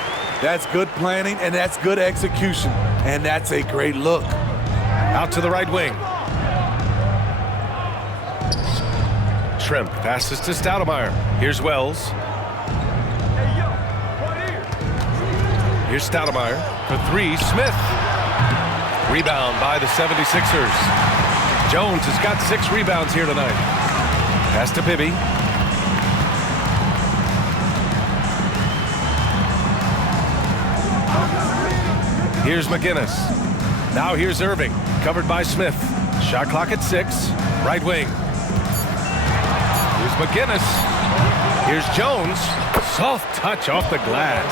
That's good planning, and that's good execution. And that's a great look. Out to the right wing. Shrimp passes to Stoudemire. Here's Wells. Here's Stoudemire for three. Smith. Rebound by the 76ers. Jones has got 6 rebounds here tonight. Pass to Bibby. Here's McGinnis. Now here's Irving. Covered by Smith. Shot clock at 6. Right wing. Here's McGinnis. Here's Jones. Soft touch off the glass.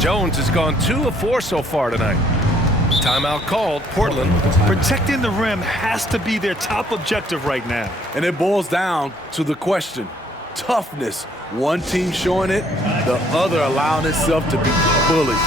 Jones has gone 2 of 4 so far tonight. Timeout called. Portland. Protecting the rim has to be their top objective right now. And it boils down to the question. Toughness. One team showing it, the other allowing itself to be bullied.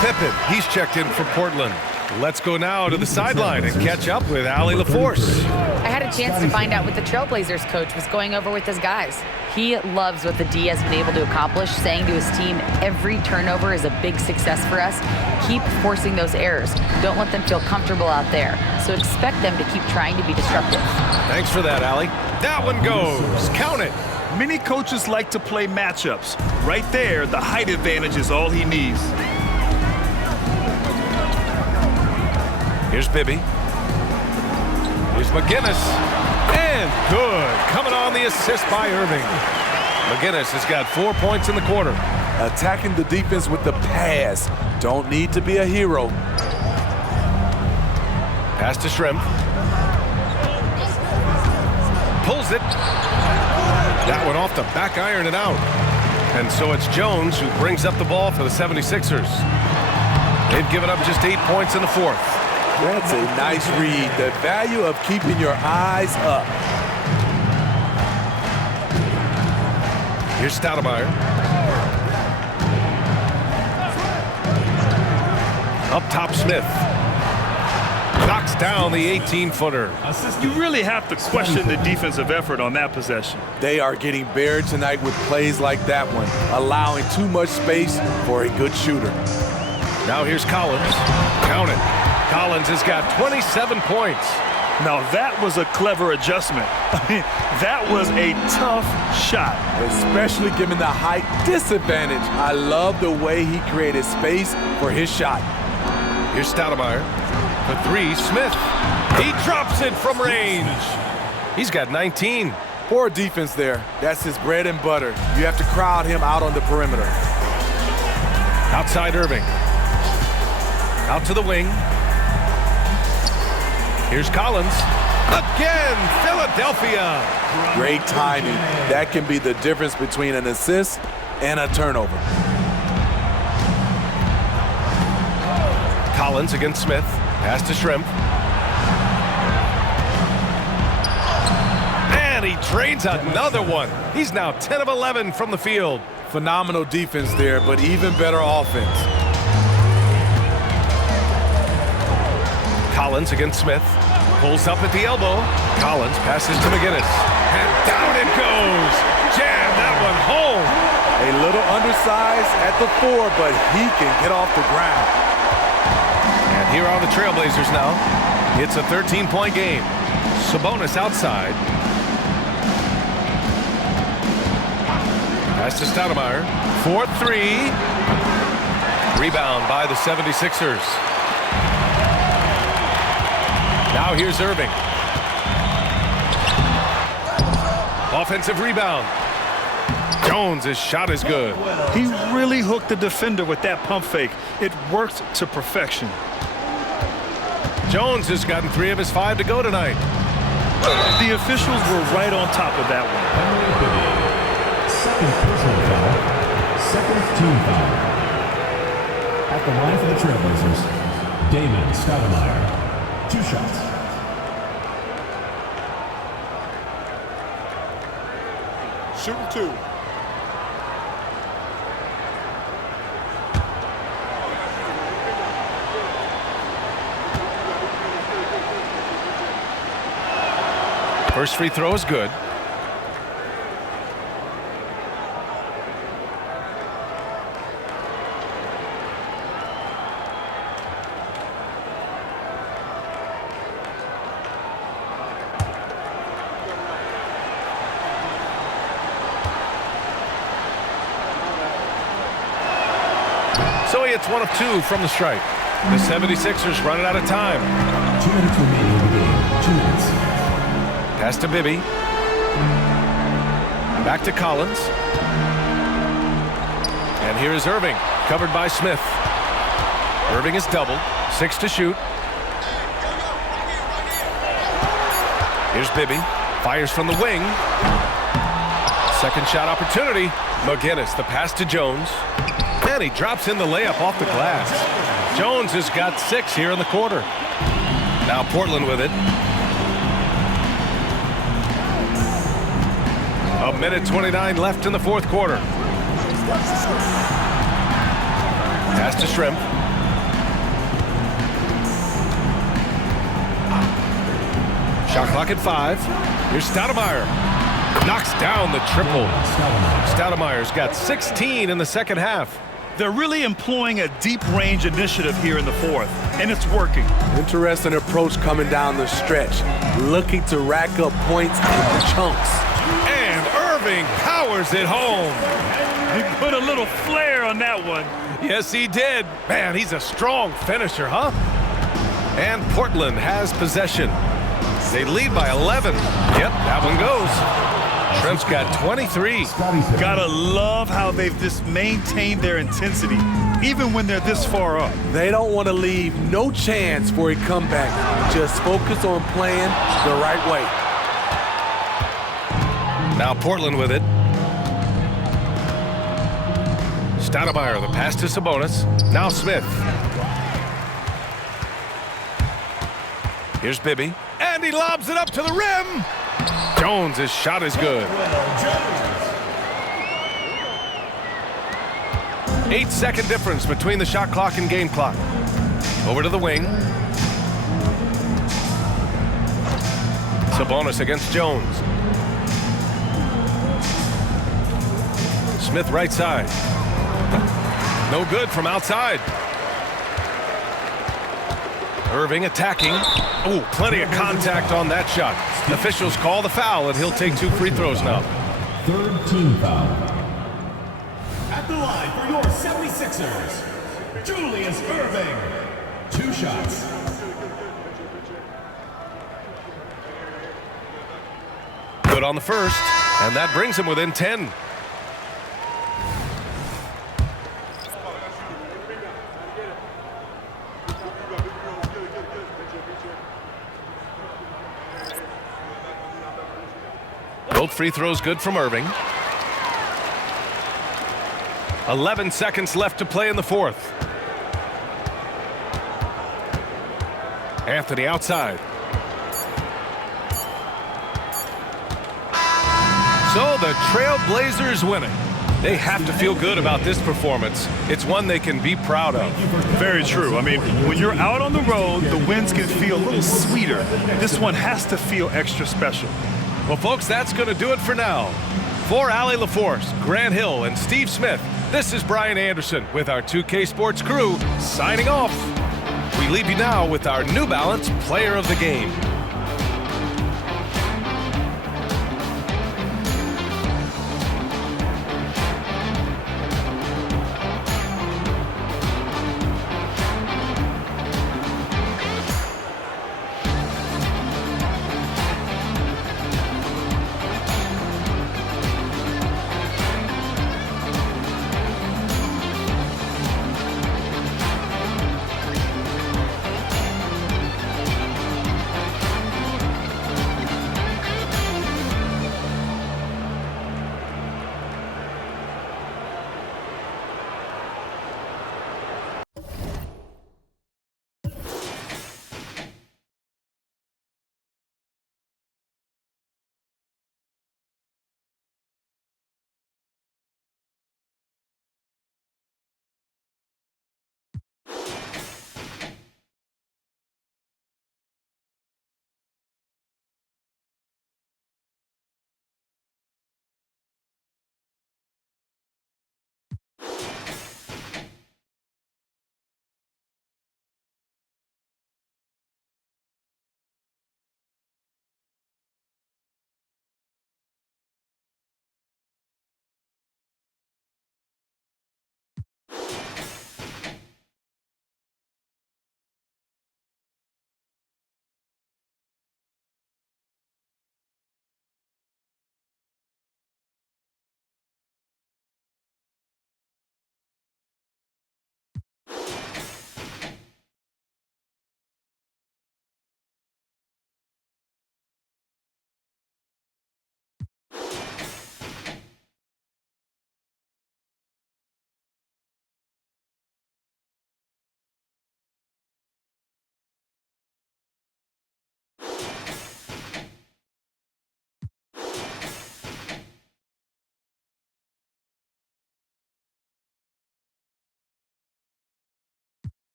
Pippen, he's checked in for Portland. Let's go now to the sideline and catch up with Allie LaForce. I had a chance to find out what the Trailblazers coach was going over with his guys. He loves what the D has been able to accomplish, saying to his team, every turnover is a big success for us. Keep forcing those errors. Don't let them feel comfortable out there. So expect them to keep trying to be disruptive. Thanks for that, Allie. That one goes. Count it. Many coaches like to play matchups. Right there, the height advantage is all he needs. Here's Bibby. Here's McGinnis. And good. Coming on the assist by Irving. McGinnis has got 4 points in the quarter. Attacking the defense with the pass. Don't need to be a hero. Pass to Shrimp. Pulls it. That one off the back iron and out. And so it's Jones who brings up the ball for the 76ers. They've given up just 8 points in the fourth. That's a nice read. The value of keeping your eyes up. Here's Stoudemire. Up top, Smith. Knocks down the 18-footer. You really have to question the defensive effort on that possession. They are getting buried tonight with plays like that one, allowing too much space for a good shooter. Now here's Collins. Count it. Collins has got 27 points. Now that was a clever adjustment. I mean, that was a tough shot. Especially given the height disadvantage. I love the way he created space for his shot. Here's Stoudemire. For three, Smith. He drops it from range. He's got 19. Poor defense there. That's his bread and butter. You have to crowd him out on the perimeter. Outside Irving. Out to the wing. Here's Collins. Again, Philadelphia. Great timing. That can be the difference between an assist and a turnover. Collins against Smith. Pass to Shrimp. And he drains another one. He's now 10 of 11 from the field. Phenomenal defense there, but even better offense. Collins against Smith. Pulls up at the elbow. Collins passes to McGinnis. And down it goes. Jam that one home. A little undersized at the 4, but he can get off the ground. And here are the Trailblazers now. It's a 13-point game. Sabonis outside. Pass to Stoudemire. 4-3. Rebound by the 76ers. Now here's Irving. Offensive rebound. Jones' shot is good. He really hooked the defender with that pump fake. It worked to perfection. Jones has gotten 3 of his 5 to go tonight. The officials were right on top of that one. Second personal foul. Second team foul. At the line for the Trailblazers, Damon Stoudemire. 2 shots. Shooting 2. First free throw is good. So he hits 1 of 2 from the stripe. The 76ers running out of time. 2 minutes remaining in the game. 2 minutes. Pass to Bibby. Back to Collins. And here is Irving, covered by Smith. Irving is doubled. 6 to shoot. Here's Bibby. Fires from the wing. Second shot opportunity. McGinnis, the pass to Jones. And he drops in the layup off the glass. Jones has got 6 here in the quarter. Now Portland with it. A minute 29 left in the fourth quarter. Pass to Shrimp. Shot clock at 5. Here's Stoudemire. Knocks down the triple. Stoudemire's got 16 in the second half. They're really employing a deep range initiative here in the fourth, and it's working. Interesting approach coming down the stretch, looking to rack up points in chunks. And Irving powers it home. He put a little flair on that one. Yes, he did. Man, he's a strong finisher, huh? And Portland has possession. They lead by 11. Yep, that one goes. Shrimp's got 23. Gotta love how they've just maintained their intensity, even when they're this far up. They don't want to leave no chance for a comeback. Just focus on playing the right way. Now Portland with it. Stoudemire, the pass to Sabonis. Now Smith. Here's Bibby. And he lobs it up to the rim. Jones' shot is good. 8-second difference between the shot clock and game clock. Over to the wing. Sabonis against Jones. Smith right side. No good from outside. Irving attacking. Oh, plenty of contact on that shot. Officials call the foul, and he'll take 2 free throws now. Third team foul. At the line for your 76ers, Julius Irving. 2 shots. Good on the first, and that brings him within 10. Both free throws good from Irving. 11 seconds left to play in the fourth. Anthony outside. So the Trailblazers win it. They have to feel good about this performance. It's one they can be proud of. Very true. I mean, when you're out on the road, the wins can feel a little sweeter. This one has to feel extra special. Well, folks, that's going to do it for now. For Allie LaForce, Grant Hill, and Steve Smith, this is Brian Anderson with our 2K Sports crew signing off. We leave you now with our New Balance Player of the Game. it.